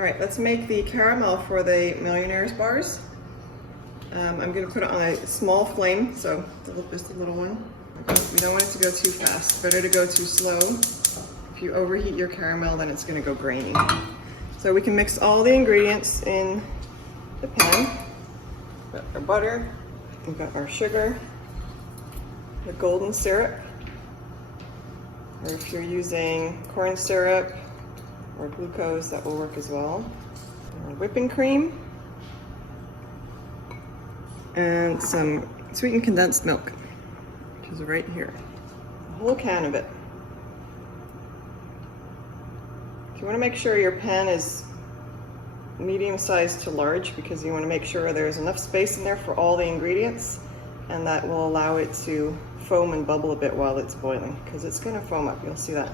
All right, let's make the caramel for the Millionaire's bars. I'm gonna put it on a small flame, so just a little one. We don't want it to go too fast. Better to go too slow. If you overheat your caramel, then it's gonna go grainy. So we can mix all the ingredients in the pan. We've got our butter, we've got our sugar, the golden syrup, or if you're using corn syrup or glucose, that will work as well. Our whipping cream, and some sweetened condensed milk, which is right here. A whole can of it. You want to make sure your pan is medium sized to large because you want to make sure there's enough space in there for all the ingredients, and that will allow it to foam and bubble a bit while it's boiling, because it's going to foam up. You'll see that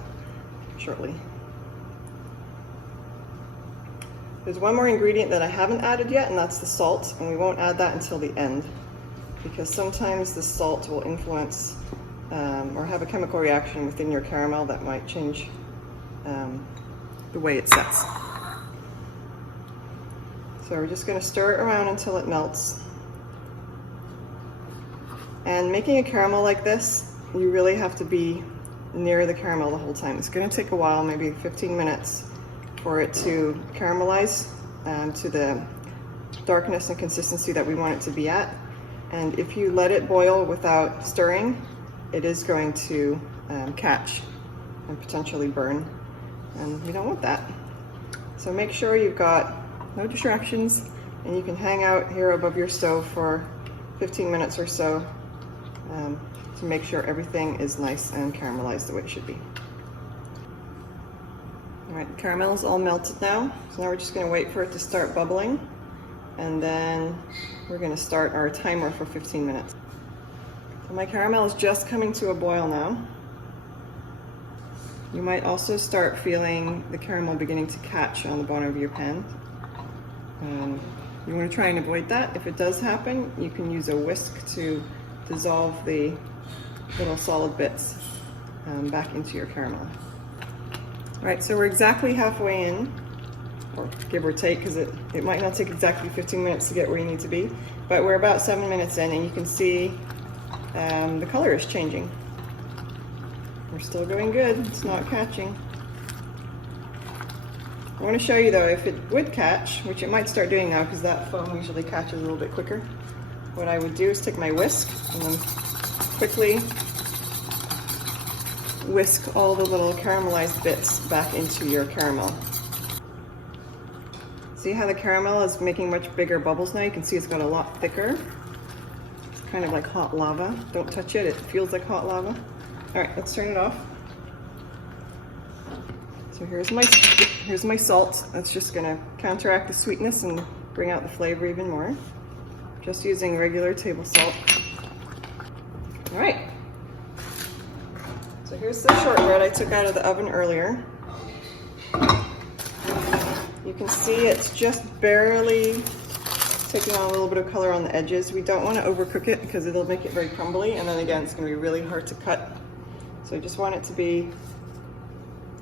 shortly. There's one more ingredient that I haven't added yet, and that's the salt, and we won't add that until the end because sometimes the salt will influence or have a chemical reaction within your caramel that might change the way it sets. So we're just going to stir it around until it melts. And making a caramel like this, you really have to be near the caramel the whole time. It's going to take a while, maybe 15 minutes, for it to caramelize to the darkness and consistency that we want it to be at. And if you let it boil without stirring, it is going to catch and potentially burn. And we don't want that. So make sure you've got no distractions, and you can hang out here above your stove for 15 minutes or so to make sure everything is nice and caramelized the way it should be. All right, the caramel is all melted now. So now we're just gonna wait for it to start bubbling, and then we're gonna start our timer for 15 minutes. So my caramel is just coming to a boil now. You might also start feeling the caramel beginning to catch on the bottom of your pan. You want to try and avoid that. If it does happen, you can use a whisk to dissolve the little solid bits back into your caramel. All right, so we're exactly halfway in, or give or take, because it might not take exactly 15 minutes to get where you need to be, but we're about 7 minutes in, and you can see the color is changing. We're still going good, it's not catching. I want to show you though, if it would catch, which it might start doing now because that foam usually catches a little bit quicker, what I would do is take my whisk and then quickly whisk all the little caramelized bits back into your caramel. See how the caramel is making much bigger bubbles now? You can see it's got a lot thicker. It's kind of like hot lava. Don't touch it, it feels like hot lava. All right, let's turn it off. So here's my salt. That's just gonna counteract the sweetness and bring out the flavor even more. Just using regular table salt. All right. So here's the shortbread I took out of the oven earlier. You can see it's just barely taking on a little bit of color on the edges. We don't want to overcook it because it'll make it very crumbly, and then again, it's gonna be really hard to cut. So I just want it to be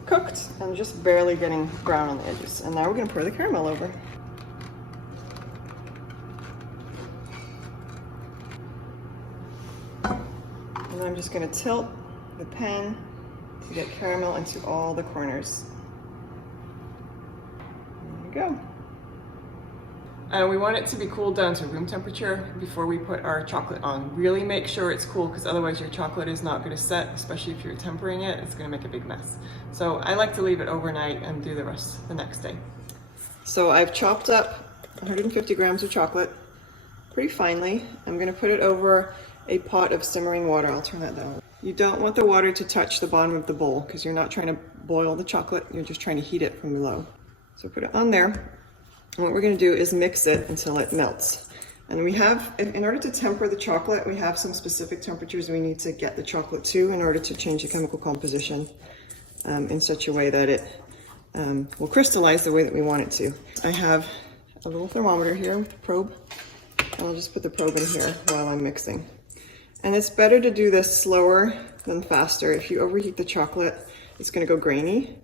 cooked and just barely getting brown on the edges. And now we're going to pour the caramel over. And then I'm just going to tilt the pan to get caramel into all the corners. There we go. We want it to be cooled down to room temperature before we put our chocolate on. Really make sure it's cool, because otherwise your chocolate is not going to set, especially if you're tempering it. It's going to make a big mess. So I like to leave it overnight and do the rest the next day. So I've chopped up 150 grams of chocolate pretty finely. I'm going to put it over a pot of simmering water. I'll turn that down. You don't want the water to touch the bottom of the bowl because you're not trying to boil the chocolate. You're just trying to heat it from below. So put it on there. And what we're going to do is mix it until it melts. And we have, in order to temper the chocolate, we have some specific temperatures we need to get the chocolate to in order to change the chemical composition in such a way that it will crystallize the way that we want it to. I have a little thermometer here, probe, and I'll just put the probe in here while I'm mixing. And it's better to do this slower than faster. If you overheat the chocolate, it's going to go grainy.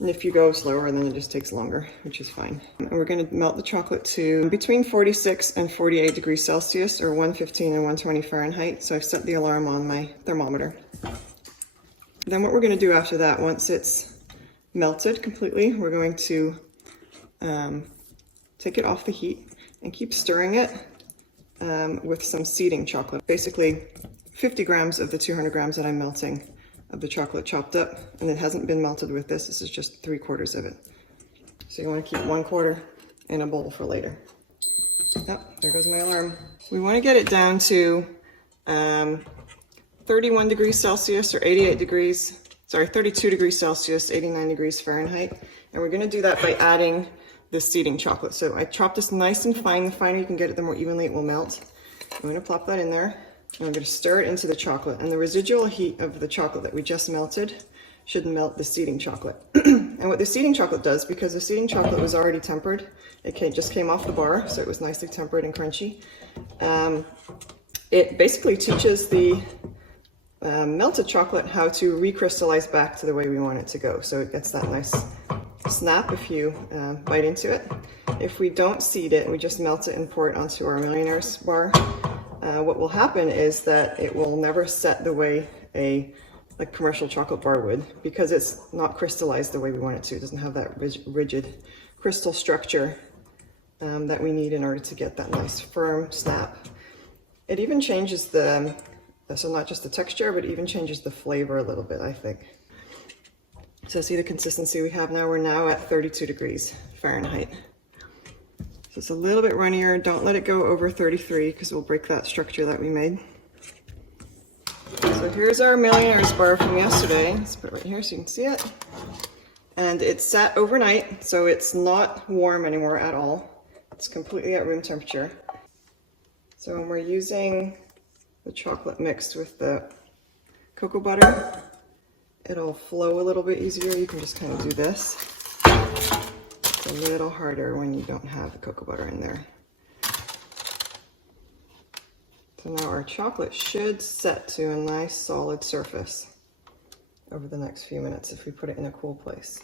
And if you go slower, then it just takes longer, which is fine. And we're going to melt the chocolate to between 46 and 48 degrees Celsius, or 115 and 120 Fahrenheit. So I've set the alarm on my thermometer. Then what we're going to do after that, once it's melted completely, we're going to take it off the heat and keep stirring it with some seeding chocolate. Basically 50 grams of the 200 grams that I'm melting of the chocolate chopped up, and it hasn't been melted with this. This is just 3/4 of it. So you want to keep 1/4 in a bowl for later. Oh, there goes my alarm. We want to get it down to 31 degrees Celsius or 88 degrees, sorry, 32 degrees Celsius, 89 degrees Fahrenheit. And we're going to do that by adding the seeding chocolate. So I chopped this nice and fine. The finer you can get it, the more evenly it will melt. I'm going to plop that in there. And I'm going to stir it into the chocolate, and the residual heat of the chocolate that we just melted should melt the seeding chocolate. And what the seeding chocolate does, because the seeding chocolate was already tempered, it just came off the bar, so it was nicely tempered and crunchy. It basically teaches the melted chocolate how to recrystallize back to the way we want it to go. So it gets that nice snap if you bite into it. If we don't seed it, we just melt it and pour it onto our Millionaire's bar. What will happen is that it will never set the way a commercial chocolate bar would, because it's not crystallized the way we want it to. It doesn't have that rigid crystal structure that we need in order to get that nice firm snap. It even changes the, so not just the texture, but it even changes the flavor a little bit, I think. So see the consistency we have now? We're now at 32 degrees Fahrenheit. So it's a little bit runnier. Don't let it go over 33 because we'll break that structure that we made. So here's our Millionaire's bar from yesterday. Let's put it right here so you can see it. And it's sat overnight, so it's not warm anymore at all. It's completely at room temperature. So when we're using the chocolate mixed with the cocoa butter, it'll flow a little bit easier. You can just kind of do this. It's a little harder when you don't have the cocoa butter in there. So now our chocolate should set to a nice solid surface over the next few minutes if we put it in a cool place.